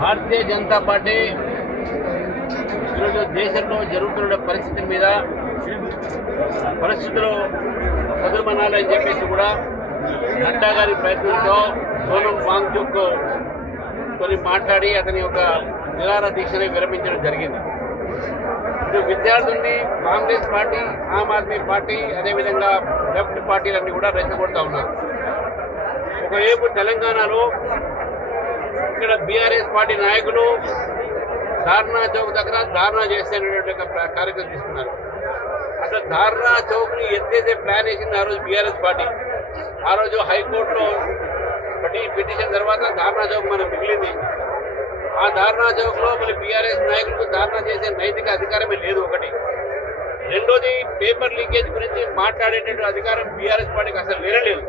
Bharatiya Janata party ఈరోజు దేశంలో జరుగుతున్న పరిస్థితులు సదుమనాలని చెప్పేసి కూడా నడ్డా గారి ప్రయత్నంతో సోనం వాంగ్చుక్ కొన్ని మాట్లాడి అతని యొక్క నిరాహార దీక్షని విరమించడం జరిగింది. ఇప్పుడు విద్యార్థుల్ని కాంగ్రెస్ పార్టీ, ఆమ్ ఆద్మీ పార్టీ, అదేవిధంగా లెఫ్ట్ పార్టీలన్నీ కూడా రెచ్చగొడతా ఉన్నారు. ఒకవైపు తెలంగాణలో ఇక్కడ బీఆర్ఎస్ పార్టీ నాయకులు ధార్నా చౌక్ దగ్గర ధార్నా చేసేటువంటి కార్యక్రమం తీసుకున్నారు. అసలు ధార్నా చౌక్ని ఎత్తేసే ప్లాన్ వేసింది ఆ రోజు బీఆర్ఎస్ పార్టీ. ఆ రోజు హైకోర్టులో పిటిషన్ తర్వాత ధార్నా చౌక్ మనకు మిగిలింది. ఆ ధార్నా చౌక్లో మన బీఆర్ఎస్ నాయకులకు ధార్నా చేసే నైతిక అధికారమే లేదు. ఒకటి. రెండోది, పేపర్ లీకేజ్ గురించి మాట్లాడేటువంటి అధికారం బీఆర్ఎస్ పార్టీకి అసలు లేరలేదు.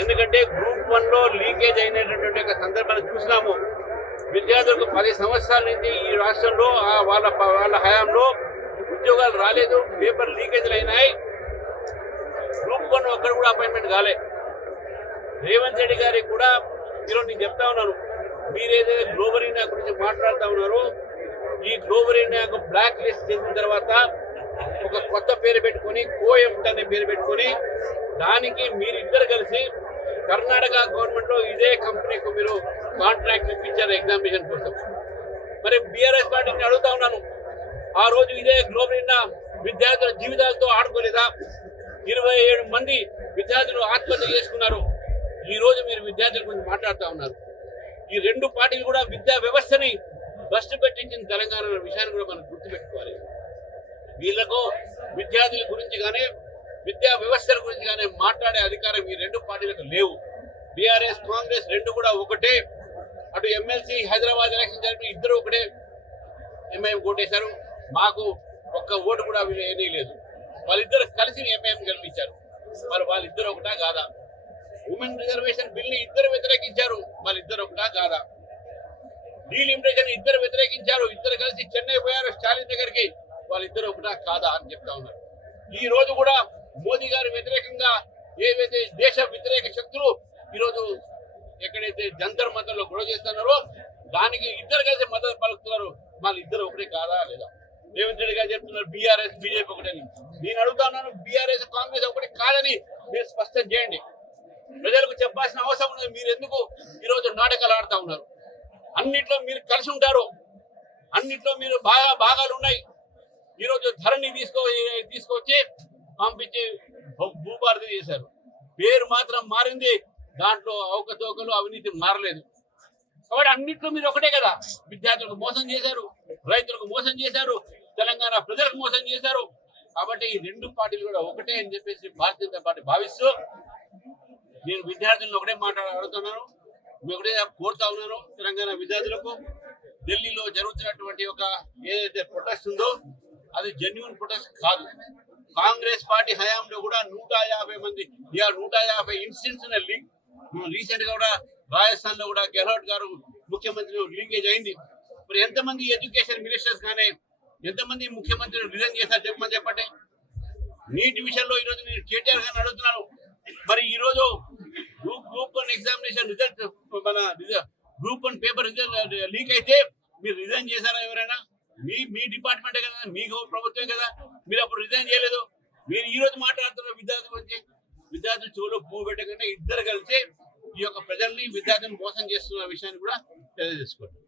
ఎందుకంటే గ్రూప్ 1లో లీకేజ్ అయినటువంటి ఒక సందర్భాన్ని చూసినాము. విద్యార్థులకు 10 సంవత్సరాల నుంచి ఈ రాష్ట్రంలో వాళ్ళ హయాంలో ఉద్యోగాలు రాలేదు, పేపర్ లీకేజ్లు అయినాయి. గ్రూప్ 1 ఒక్కరు కూడా అపాయింట్మెంట్ కాలే. రేవంత్ రెడ్డి గారికి కూడా ఈరోజు నేను చెప్తా ఉన్నాను, మీరు ఏదైతే గ్లోబల్ ఇండియా గురించి మాట్లాడుతూ ఉన్నారో, ఈ గ్లోబల్ ఇండియాకు బ్లాక్ లిస్ట్ చేసిన తర్వాత ఒక కొత్త పేరు పెట్టుకొని కోఎంట్ అనే పేరు పెట్టుకొని దానికి మీరిద్దరు కలిసి కర్ణాటక గవర్నమెంట్లో ఇదే కంపెనీకి మీరు కాంట్రాక్ట్ ఇప్పించారు ఎగ్జామినేషన్ కోసం. మరి బీఆర్ఎస్ పార్టీని అడుగుతా ఉన్నాను, ఆ రోజు ఇదే గ్లోబల్ ఇండియా విద్యార్థుల జీవితాలతో ఆడుకోలేదా? 27 మంది విద్యార్థులు ఆత్మహత్య చేసుకున్నారు. ఈ రోజు మీరు విద్యార్థుల గురించి మాట్లాడుతూ ఉన్నారు. ఈ రెండు పార్టీలు కూడా విద్యా వ్యవస్థని భ్రష్టు పెట్టించిన తెలంగాణ విషయాన్ని కూడా మనం గుర్తుపెట్టుకోవాలి. వీళ్లకు విద్యార్థుల గురించి కానీ విద్యా వ్యవస్థల గురించి కానీ మాట్లాడే అధికారం ఈ రెండు పార్టీలకు లేవు. బీఆర్ఎస్, కాంగ్రెస్ రెండు కూడా ఒకటే. అటు ఎమ్మెల్సీ హైదరాబాద్ ఎలక్షన్ జరిపిన ఇద్దరు ఒకటే ఎంఐఎం ఓటేశారు. మాకు ఒక్క ఓటు కూడా వీళ్ళు వేయలేదు. వాళ్ళిద్దరు కలిసి ఎంఐఎం గెలిపించారు. మరి వాళ్ళిద్దరు ఒకటా కాదా? ఉమెన్ రిజర్వేషన్ బిల్ని ఇద్దరు వ్యతిరేకించారు. వాళ్ళిద్దరు ఒకటా కాదా? డీలిమిటేషన్ ఇద్దరు వ్యతిరేకించారు. ఇద్దరు కలిసి చెన్నై పోయారు స్టాలిన్ దగ్గరికి. వాళ్ళిద్దరు ఒకటా కాదా అని చెప్తా ఉన్నారు. ఈ రోజు కూడా మోదీ గారి వ్యతిరేకంగా ఏవైతే దేశ వ్యతిరేక శక్తులు ఈరోజు ఎక్కడైతే జంతర్ మంతర్లో గొడవ చేస్తున్నారో దానికి ఇద్దరు కలిసి మద్దతు పలుకుతున్నారు. వాళ్ళిద్దరు ఒకటే కాదా లేదా? రేవంత్ రెడ్డి గారు చెప్తున్నారు బీఆర్ఎస్, బీజేపీ ఒకటని. నేను అడుగుతా ఉన్నాను, బీఆర్ఎస్, కాంగ్రెస్ ఒకటి కాదని మీరు స్పష్టం చేయండి. ప్రజలకు చెప్పాల్సిన అవసరం ఉన్నది. మీరు ఎందుకు ఈరోజు నాటకాలు ఆడుతూ ఉన్నారు? అన్నిట్లో మీరు కలిసి ఉంటారు, అన్నిట్లో మీరు భాగాలు ఉన్నాయి. ఈరోజు ధరణి తీసుకొచ్చి పంపించి భూభారతి చేశారు. పేరు మాత్రం మారింది, దాంట్లో అవకతవకలు, అవినీతి మారలేదు. కాబట్టి అన్నిట్లో మీరు ఒకటే కదా. విద్యార్థులకు మోసం చేశారు, రైతులకు మోసం చేశారు, తెలంగాణ ప్రజలకు మోసం చేశారు. కాబట్టి ఈ రెండు పార్టీలు కూడా ఒకటే అని చెప్పేసి భారతీయ జనతా పార్టీ భావిస్తూ నేను విద్యార్థులను ఒకటే అడుగుతున్నాను, మీ ఒకటే కోరుతా ఉన్నాను. తెలంగాణ విద్యార్థులకు ఢిల్లీలో జరుగుతున్నటువంటి ఒక ఏదైతే ప్రొటెస్ట్ ఉందో అది జెన్యున్ ప్రొటెస్ట్ కాదు. కాంగ్రెస్ పార్టీ హయాంలో కూడా 150 మంది 150 ఇన్సిడెంట్స్ రీసెంట్ గా కూడా రాజస్థాన్ లో కూడా గెహ్లోట్ గారు ముఖ్యమంత్రి లీకేజ్ అయింది. మరి ఎంతమంది ఎడ్యుకేషన్ మినిస్టర్స్ కానీ ఎంతమంది ముఖ్యమంత్రులు రిజైన్ చేశారు చెప్పండి. నీటి విషయంలో ఈరోజు నేను కేటీఆర్ గారిని అడుగుతున్నాను, మరి ఈరోజు గ్రూప్ 1 ఎగ్జామినేషన్ రిజల్ట్ మన గ్రూప్ 1 పేపర్ రిజల్ట్ లీక్ అయితే మీరు రిజైన్ చేశారా? ఎవరైనా మీ డిపార్ట్మెంటే కదా, మీ ప్రభుత్వమే కదా, మీరు అప్పుడు రిజైన్ చేయలేదు. మీరు ఈ రోజు మాట్లాడుతున్న విద్యార్థుల గురించి. విద్యార్థులు చెవులో పువ్వు పెట్టకుండా ఇద్దరు కలిసి ఈ యొక్క ప్రజల్ని, విద్యార్థులను మోసం చేస్తున్న విషయాన్ని కూడా తెలియజేసుకోండి.